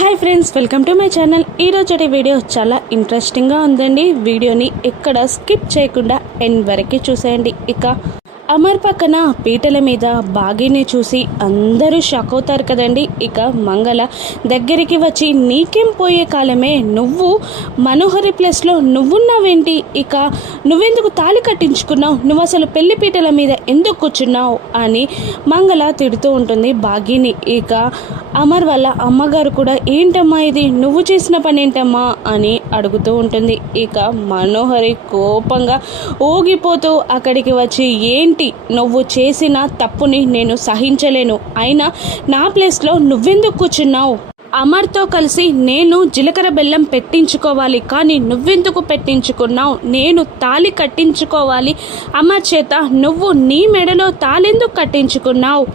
Hi friends, welcome to my channel. ఈరోజు video చాలా ఇంట్రెస్టింగ్గా ఉందండి. వీడియోని ఎక్కడ స్కిప్ చేయకుండా ఎండ్ వరకు చూసేయండి. ఇక అమర్ పక్కన పీటల మీద బాగీని చూసి అందరూ షాక్ అవుతారు కదండి. ఇక మంగళ దగ్గరికి వచ్చి, నీకేం పోయే కాలమే, నువ్వు మనోహరి ప్లేస్లో నువ్వున్నావేంటి, ఇక నువ్వెందుకు తాళి కట్టించుకున్నావు, నువ్వు అసలు పెళ్లి పీటల మీద ఎందుకు కూర్చున్నావు అని మంగళ తిడుతూ ఉంటుంది బాగీని. ఇక అమర్ వాళ్ళ అమ్మగారు కూడా, ఏంటమ్మా ఇది, నువ్వు చేసిన పని ఏంటమ్మా అని అడుగుతూ ఉంటుంది. ఇక మనోహరి కోపంగా ఊగిపోతూ అక్కడికి వచ్చి, ఏంటి నువ్వు చేసిన తప్పుని నేను సహించలేను, అయినా నా ప్లేస్లో నువ్వెందుకు కూర్చున్నావు, అమర్తో కలిసి నేను జీలకర్ర బెల్లం పెట్టించుకోవాలి, కానీ నువ్వెందుకు పెట్టించుకున్నావు, నేను తాళి కట్టించుకోవాలి అమర్ చేత, నువ్వు నీ మెడలో తాళెందుకు కట్టించుకున్నావు,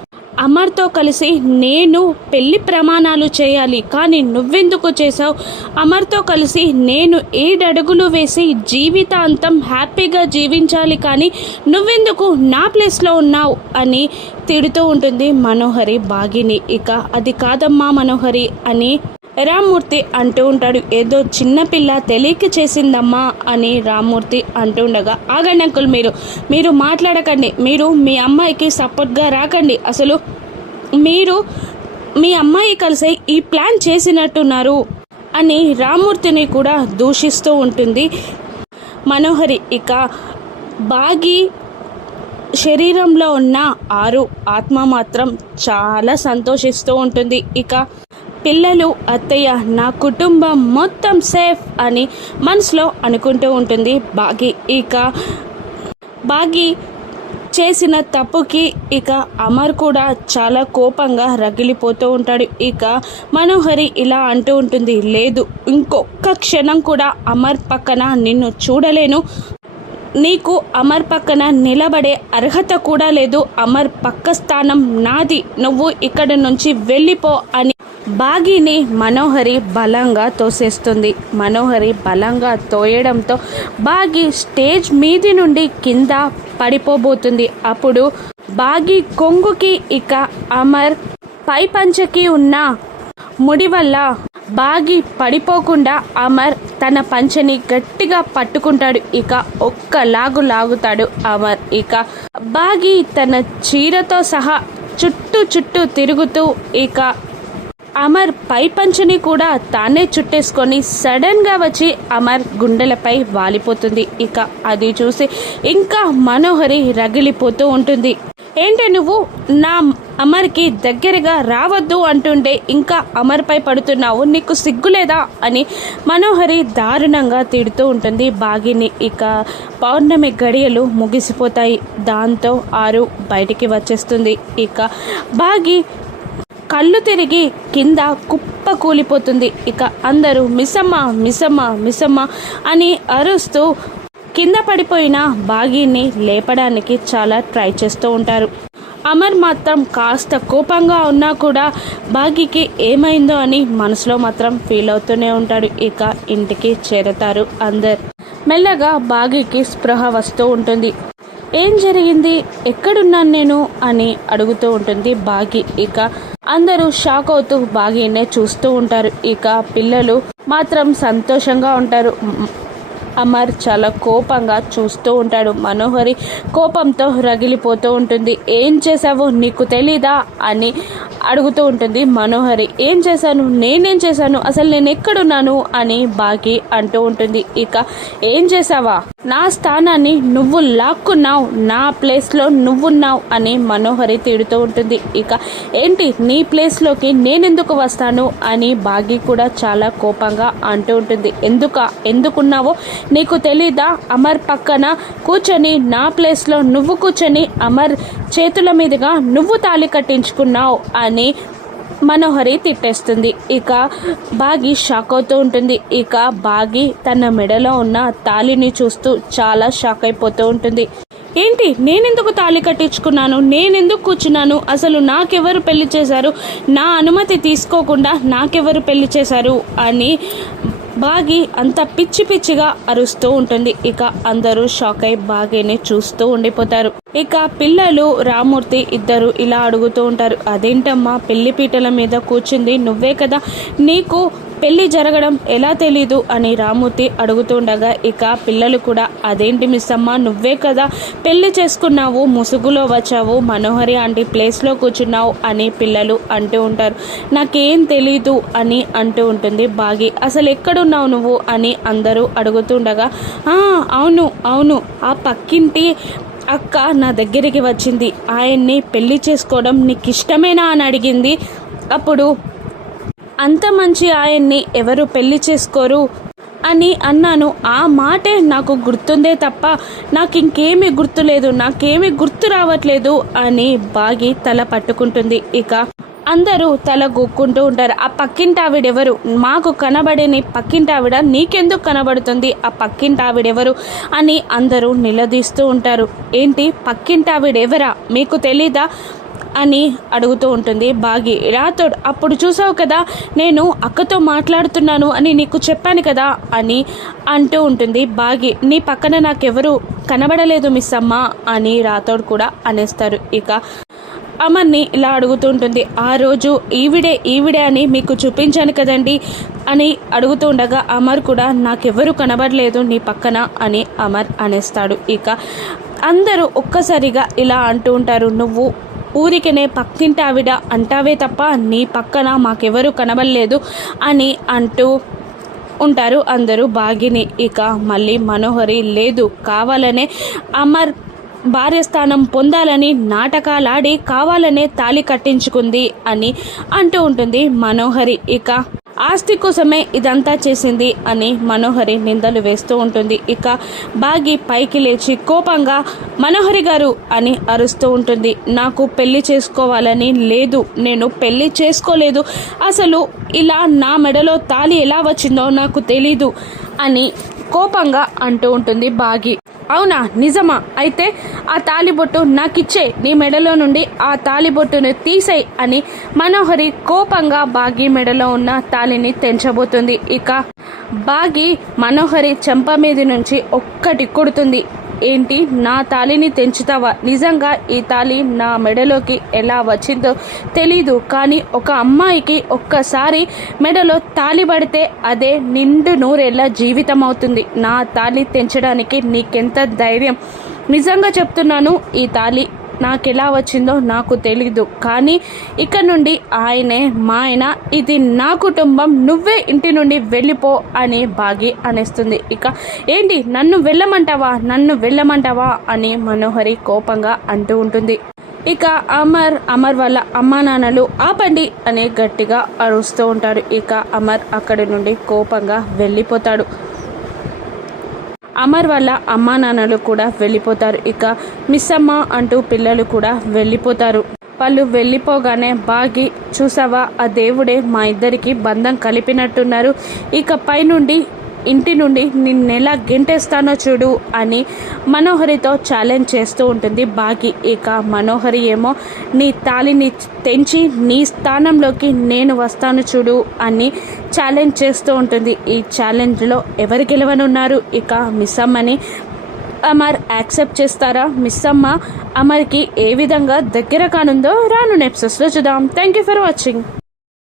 అమర్తో కలిసి నేను పెళ్లి ప్రమాణాలు చేయాలి, కానీ నువ్వెందుకు చేసావు, అమర్తో కలిసి నేను 7 అడుగులు వేసి జీవితాంతం హ్యాపీగా జీవించాలి, కానీ నువ్వెందుకు నా ప్లేస్లో ఉన్నావు అని తిడుతూ ఉంటుంది మనోహరి బాగీని. ఇక అది కాదమ్మా మనోహరి అని రామ్మూర్తి అంటూ ఉంటాడు. ఏదో చిన్నపిల్ల తెలియక చేసిందమ్మా అని రామ్మూర్తి అంటూ ఉండగా, ఆగండి అంకుల్, మీరు మాట్లాడకండి, మీరు మీ అమ్మాయికి సపోర్ట్గా రాకండి, అసలు మీరు మీ అమ్మాయి కలిసి ఈ ప్లాన్ చేసినట్టున్నారు అని రామ్మూర్తిని కూడా దూషిస్తూ ఉంటుంది మనోహరి. ఇక బాగీ శరీరంలో ఉన్న 6 ఆత్మ మాత్రం చాలా సంతోషిస్తూ ఉంటుంది. ఇక పిల్లలు, అత్తయ్య, నా కుటుంబం మొత్తం సేఫ్ అని మనసులో అనుకుంటూ ఉంటుంది బాగీ. ఇక బాగీ చేసిన తప్పుకి ఇక అమర్ కూడా చాలా కోపంగా రగిలిపోతూ ఉంటాడు. ఇక మనోహరి ఇలా అంటూ ఉంటుంది, లేదు, ఇంకొక క్షణం కూడా అమర్ పక్కన నిన్ను చూడలేను, నీకు అమర్ పక్కన నిలబడే అర్హత కూడా లేదు, అమర్ పక్క స్థానం నాది, నువ్వు ఇక్కడి నుంచి వెళ్ళిపో అని బాగీని మనోహరి బలంగా తోసేస్తుంది. మనోహరి బలంగా తోయడంతో బాగీ స్టేజ్ మీది నుండి కింద పడిపోబోతుంది. అప్పుడు బాగీ కొంగుకి ఇక అమర్ పై పంచకి ఉన్న ముడి వల్ల బాగీ పడిపోకుండా అమర్ తన పంచని గట్టిగా పట్టుకుంటాడు. ఇక ఒక్క లాగుతాడు అమర్. ఇక బాగీ తన చీరతో సహా చుట్టూ తిరుగుతూ ఇక అమర్ పై పంచని కూడా తానే చుట్టేసుకొని సడన్గా వచ్చి అమర్ గుండెలపై వాలిపోతుంది. ఇక అది చూసి ఇంకా మనోహరి రగిలిపోతూ ఉంటుంది. ఏంటి నువ్వు నా అమర్కి దగ్గరగా రావద్దు అంటుంటే ఇంకా అమర్పై పడుతున్నావు, నీకు సిగ్గులేదా అని మనోహరి దారుణంగా తిడుతూ ఉంటుంది బాగీని. ఇక పౌర్ణమి గడియలు ముగిసిపోతాయి. దాంతో 6 బయటికి వచ్చేస్తుంది. ఇక బాగీ కళ్ళు తిరిగి కింద కుప్ప కూలిపోతుంది. ఇక అందరూ మిస్సమ్మ అని అరుస్తూ కింద పడిపోయిన బాగీని లేపడానికి చాలా ట్రై చేస్తూ ఉంటారు. అమర్ మాత్రం కాస్త కోపంగా ఉన్నా కూడా బాగీకి ఏమైందో అని మనసులో మాత్రం ఫీల్ అవుతూనే ఉంటాడు. ఇక ఇంటికి చేరతారు అందరు. మెల్లగా బాగీకి స్పృహ వస్తూ ఉంటుంది. ఏం జరిగింది, ఎక్కడున్నాను నేను అని అడుగుతూ ఉంటుంది బాగీ. ఇక అందరూ షాక్ అవుతూ బాగీనే చూస్తూ ఉంటారు. ఇక పిల్లలు మాత్రం సంతోషంగా ఉంటారు. అమర్ చాలా కోపంగా చూస్తూ ఉంటాడు. మనోహరి కోపంతో రగిలిపోతూ ఉంటుంది. ఏం చేశావో నీకు తెలీదా అని అడుగుతూ ఉంటుంది మనోహరి. ఏం చేశాను, నేనేం చేశాను, అసలు నేను ఎక్కడున్నాను అని బాగీ అంటూ ఉంటుంది. ఇక ఏం చేశావా, నా స్థానాన్ని నువ్వు లాక్కున్నావు, నా ప్లేస్లో నువ్వున్నావు అని మనోహరి తిడుతూ ఉంటుంది. ఇక ఏంటి, నీ ప్లేస్లోకి నేనెందుకు వస్తాను అని బాగీ కూడా చాలా కోపంగా అంటూ ఉంటుంది. ఎందుకున్నావో నీకు తెలీదా, అమర్ పక్కన కూర్చొని నా ప్లేస్లో నువ్వు కూర్చొని అమర్ చేతుల మీదుగా నువ్వు తాళి కట్టించుకున్నావు అని మనోహరి తిట్టేస్తుంది. ఇక బాగీ షాక్ అవుతూ ఉంటుంది. ఇక బాగీ తన మెడలో ఉన్న తాళిని చూస్తూ చాలా షాక్ అయిపోతూ ఉంటుంది. ఏంటి, నేనెందుకు తాళి కట్టించుకున్నాను, నేనెందుకు కూర్చున్నాను, అసలు నాకెవరు పెళ్లి చేశారు, నా అనుమతి తీసుకోకుండా నాకెవరు పెళ్లి చేశారు అని బాగి అంత పిచ్చి పిచ్చిగా అరుస్తూ ఉంటుంది. ఇక అందరూ షాక్ అయి బాగిని చూస్తూ ఉండిపోతారు. ఇక పిల్లలు రామూర్తి ఇద్దరు ఇలా అడుగుతూ ఉంటారు, అదేంటమ్మా పెళ్లి పీటల మీద కూర్చుంది నువ్వే కదా, నీకు పెళ్లి జరగడం ఎలా తెలీదు అని రామూర్తి అడుగుతుండగా ఇక పిల్లలు కూడా అదేంటి మిస్ అమ్మ నువ్వే కదా పెళ్లి చేసుకున్నావు, ముసుగులో వచ్చావు, మనోహరి ఆంటీ ప్లేస్లో కూర్చున్నావు అని పిల్లలు అంటూ ఉంటారు. నాకేం తెలీదు అని అంటూ ఉంటుంది బాగి. అసలు ఎక్కడున్నావు నువ్వు అని అందరూ అడుగుతుండగా అవును అవును ఆ పక్కింటి అక్క నా దగ్గరికి వచ్చింది, ఆయన్ని పెళ్లి చేసుకోవడం నీకు ఇష్టమేనా అని అడిగింది. అప్పుడు అంత మంచి ఆయన్ని ఎవరు పెళ్లి చేసుకోరు అని అన్నాను. ఆ మాటే నాకు గుర్తుందే తప్ప నాకు ఇంకేమీ గుర్తులేదు, నాకేమీ గుర్తు రావట్లేదు అని బాగి తల పట్టుకుంటుంది. ఇక అందరూ తల గొక్కుంటూ ఉంటారు. ఆ పక్కింటి ఆవిడెవరు, మాకు కనబడని పక్కింటి ఆవిడ నీకెందుకు కనబడుతుంది, ఆ పక్కింటి ఆవిడెవరు అని అందరూ నిలదీస్తూ ఉంటారు. ఏంటి పక్కింటి ఆవిడెవరా మీకు తెలీదా అని అడుగుతూ ఉంటుంది బాగి. రాథోడ్ అప్పుడు చూసావు కదా నేను అక్కతో మాట్లాడుతున్నాను అని నీకు చెప్పాను కదా అని అంటూ ఉంటుంది బాగి. నీ పక్కన నాకెవరు కనబడలేదు మిస్ అమ్మ అని రాథోడ్ కూడా అనేస్తారు. ఇక అమర్ని ఇలా అడుగుతూ ఉంటుంది, ఆ రోజు ఈవిడే అని మీకు చూపించాను కదండి అని అడుగుతూ ఉండగా అమర్ కూడా నాకెవరు కనబడలేదు నీ పక్కన అని అమర్ అనేస్తాడు. ఇక అందరూ ఒక్కసారిగా ఇలా అంటూ ఉంటారు, నువ్వు ఊరికనే పక్కింటి ఆవిడ అంటావే తప్ప నీ పక్కన మాకెవరు కనబడలేదు అని అంటూ ఉంటారు అందరూ బాగిని. ఇక మళ్ళీ మనోహరి లేదు కావాలనే అమర్ భార్య స్థానం పొందాలని నాటకాలాడి కావాలనే తాళి కట్టించుకుంది అని అంటూ ఉంటుంది మనోహరి. ఇక ఆస్తి కోసమే ఇదంతా చేసింది అని మనోహరి నిందలు వేస్తూ ఉంటుంది. ఇక బాగి పైకి లేచి కోపంగా మనోహరి గారు అని అరుస్తూ ఉంటుంది. నాకు పెళ్లి చేసుకోవాలని లేదు, నేను పెళ్లి చేసుకోలేదు, అసలు ఇలా నా మెడలో తాళి ఎలా వచ్చిందో నాకు తెలీదు అని కోపంగా అంటూ ఉంటుంది బాగి. అవునా నిజమా, అయితే ఆ తాలిబొట్టు నాకిచ్చే, నీ మెడలో నుండి ఆ తాలిబొట్టును తీసేయ్ అని మనోహరి కోపంగా బాగి మెడలో ఉన్న తాలిని తెంచబోతుంది. ఇక బాగి మనోహరి చెంప మీద నుంచి ఒక్కటి కొడుతుంది. ఏంటి నా తాళిని తెంచుతావా, నిజంగా ఈ తాళి నా మెడలోకి ఎలా వచ్చిందో తెలీదు, కానీ ఒక అమ్మాయికి ఒక్కసారి మెడలో తాళి పడితే అదే నిండు నూరేళ్ల జీవితం అవుతుంది. నా తాళి తెంచడానికి నీకెంత ధైర్యం, నిజంగా చెప్తున్నాను ఈ తాళి నాకెలా వచ్చిందో నాకు తెలీదు, కానీ ఇక నుండి ఆయనే మా ఆయన, ఇది నా కుటుంబం, నువ్వే ఇంటి నుండి వెళ్ళిపో అని బాగి అనేస్తుంది. ఇక ఏంటి నన్ను వెళ్ళమంటావా అని మనోహరి కోపంగా అంటూ ఉంటుంది. ఇక అమర్ వాళ్ళ అమ్మా నాన్నలు ఆపండి అని గట్టిగా అరుస్తూ ఉంటారు. ఇక అమర్ అక్కడి నుండి కోపంగా వెళ్ళిపోతాడు. అమర్ వాళ్ళ అమ్మా నాన్నలు కూడా వెళ్ళిపోతారు. ఇక మిస్ అమ్మ అంటూ పిల్లలు కూడా వెళ్ళిపోతారు. వాళ్ళు వెళ్ళిపోగానే బాగి చూసావా ఆ దేవుడే మా ఇద్దరికి బంధం కలిపినట్టున్నారు, ఇక పైనుండి ఇంటి నుండి నిన్నెలా గెంటేస్తానో చూడు అని మనోహరితో ఛాలెంజ్ చేస్తూ ఉంటుంది బాగి. ఇక మనోహరి ఏమో నీ తాళిని తెంచి నీ స్థానంలోకి నేను వస్తాను చూడు అని ఛాలెంజ్ చేస్తూ ఉంటుంది. ఈ ఛాలెంజ్లో ఎవరు గెలవనున్నారు, ఇక మిస్ అమ్మని అమర్ యాక్సెప్ట్ చేస్తారా, మిస్ అమ్మ అమర్కి ఏ విధంగా దగ్గర కానుందో రాను ఎపిసోడ్స్లో చూద్దాం. Thank you for watching.